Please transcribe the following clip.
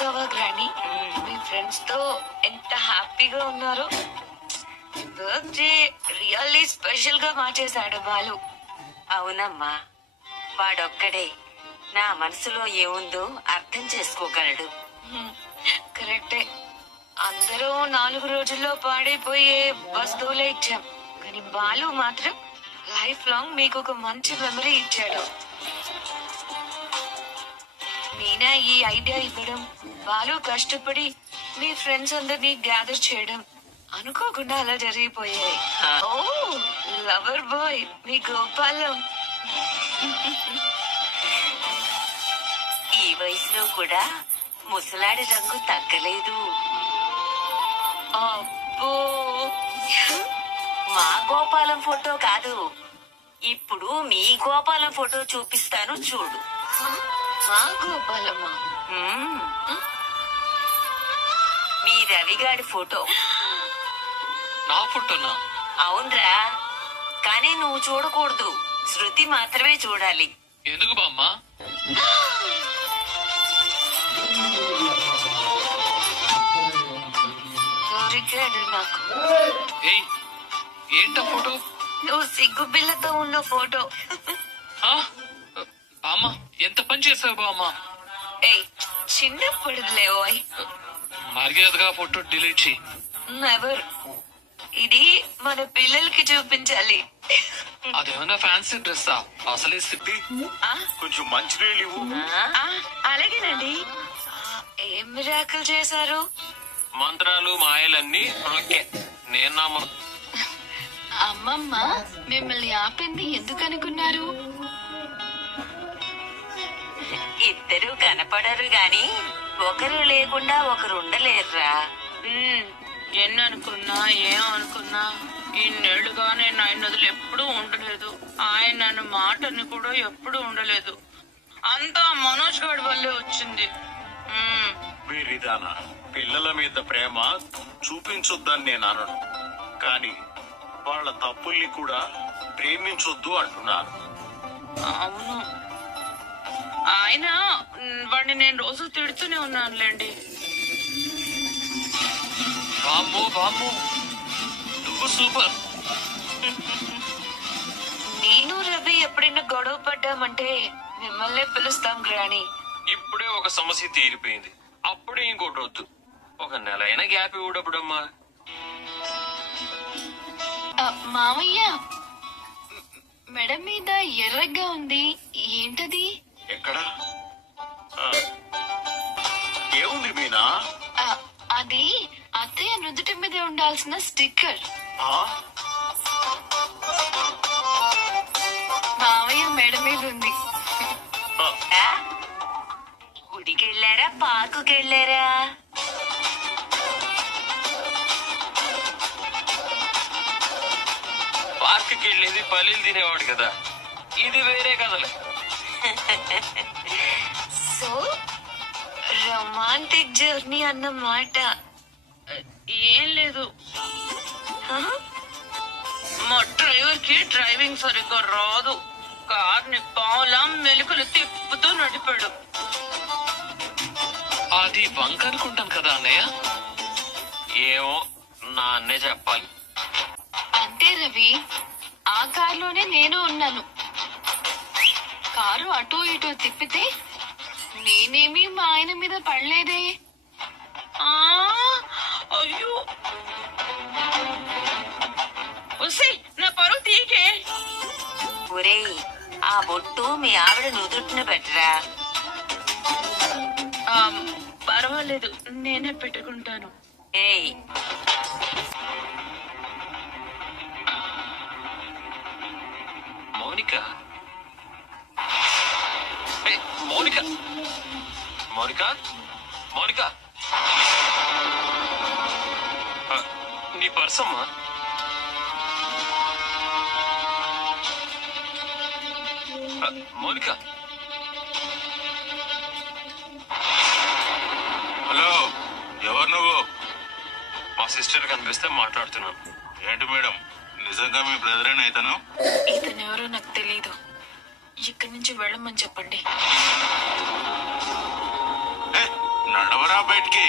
చూసావా గ్రాని, మీ ఫ్రెండ్స్ తో ఎంత హ్యాపీగా ఉన్నారు. బర్త్డే రియల్లీ స్పెషల్ గా మార్చేశాడు బాలు. అవునమ్మా, వాడొక్కడే నా మనసులో ఏముందో అర్థం చేసుకోగలడు. కరెక్టే. అందరూ 4 రోజుల్లో పాడైపోయే వస్తువులే ఇచ్చాం, కానీ బాలు మాత్రం లైఫ్ లాంగ్ మీకు ఒక మంచి మెమరీ ఇచ్చాడు. మీనా ఈ ఐడియా ఇవ్వడం, బాలు కష్టపడి మీ ఫ్రెండ్స్ అందరినీ గ్యాదర్ చేయడం అనుకోకుండా అలా జరిగిపోయాయి. ఓ లవర్ బాయ్ మీ గోపాలం. ఈ వయసులో కూడా ముసలాడి రంగు తగ్గలేదు. అబ్బో, మా గోపాలం ఫోటో కాదు, ఇప్పుడు మీ గోపాలం ఫోటో చూపిస్తాను చూడు. మా గోపాలమ్మా? మీ రవిగాడి ఫోటో. నా ఫోటోనా? అవునరా, కానీ నువ్వు చూడకూడదు, శృతి మాత్రమే చూడాలి. ఎందుకు బామ్మ? దొరికాడు నాకు. ఏయ్, ఏంట ఫోటో? నువ్వు సిగ్గు బిల్లతో ఉన్న ఫోటో. ఆ? బామ్మ, ఎంత పని చేసావు బామ్మ? ఏయ్, చిన్నప్పుడులే ఓయ్. మర్యాదగా ఫోటో డిలీట్ చేయి. నెవర్. ఇది మన పిల్లలకి చూపించాలి. అదేమన్నా ఫ్యాన్సీ డ్రెస్సా? అసలే సిద్ధి. ఆ? కొంచెం మంచినీళ్ళు ఇవ్వు. ఆ, అలాగేనండి. ఏం మిరాకిల్ చేశారు? మంత్రాలు మాయలన్నీ ఓకే. నేను నమ్మను. అమ్మమ్మ మిమ్మల్ని ఆపింది ఎందుకు అనుకున్నారు? ఇద్దరు కనపడరు గాని ఒకరు లేకుండా ఒకరు ఉండలేరురా. ఎన్ననుకున్నా ఏమనుకున్నా ఇన్నేళ్లుగా నేను ఆయన వదిలి ఎప్పుడూ ఉండలేదు. ఆయన నన్ను మాటని కూడా ఎప్పుడూ ఉండలేదు. అంతా మనోజ్ గారి వల్లే వచ్చింది. వీరిదానా పిల్లల మీద ప్రేమ చూపించొద్దని నేను అనను, కానీ వాళ్ళ తప్పుల్ని కూడా ప్రేమించొద్దు అంటున్నారు. అవును, ఆయన వాడిని నేను రోజు తిడుతూనే ఉన్నానులేండి. బామ్ము బామ్ము, నువ్వు సూపర్. నేను రవి ఎప్పుడైనా గొడవ పడ్డామంటే మిమ్మల్నే పిలుస్తాం గ్రాని. ఇప్పుడే ఒక సమస్య తీరిపోయింది, అప్పుడే ఇంకోటి వద్దు. ఒక నెల అయినా గ్యాప్ ఇవ్వడప్పుడమ్మా. మామయ్య, మెడ మీద ఎర్రగా ఉంది, ఏంటది? ఎక్కడ ఏముంది మీనా? అది అత్తయ్య నుదుటి మీద ఉండాల్సిన స్టిక్కర్. ఆ? మామయ్య మెడ మీద ఉంది. ఆ? గుడికెళ్ళారా పార్కుకెళ్ళారా? పార్క్కి వెళ్ళేది పల్లీలు తినేవాడు కదా, ఇది వేరే కదలే. సో రొమాంటిక్ జర్నీ అన్నమాట. ఏం లేదు, మా డ్రైవర్ కి డ్రైవింగ్ సరిగ్గా రాదు. కార్ని పావులా మెలికలు తిప్పుతూ నడిపాడు. అది వంక అనుకుంటాను కదా అన్నయ్య. ఏమో, నా అన్నయ్య చెప్పాలి. అంతే రవి, ఆ కారులోనే నేను ఉన్నాను. కారు అటు ఇటు తిప్పితే నేనేమి మా ఆయన మీద పడలేదే. ఆ, అయ్యో ఒసే, నా పరువు తీకే. ఒరేయ్, ఆ బొట్టు మీ ఆవిడ నుదుటిన పెట్టరా. పర్వాలేదు, నేనే పెట్టుకుంటాను. ఏయ్, మౌనిక, ఏయ్, మౌనిక, మౌనిక, మౌనిక, ఆ, నీ పర్సమ్మా. మౌనిక, హలో, ఎవరు నువ్వు? మా సిస్టర్ కనిపిస్తే మాట్లాడుతున్నాను. ఏంటి మేడం, నిజంగా మీ బ్రదరేనా ఇతను? ఇతను ఎవరో నాకు తెలీదు. ఇక్కడి నుంచి వెళ్ళమని చెప్పండి. నడవరా బయటికి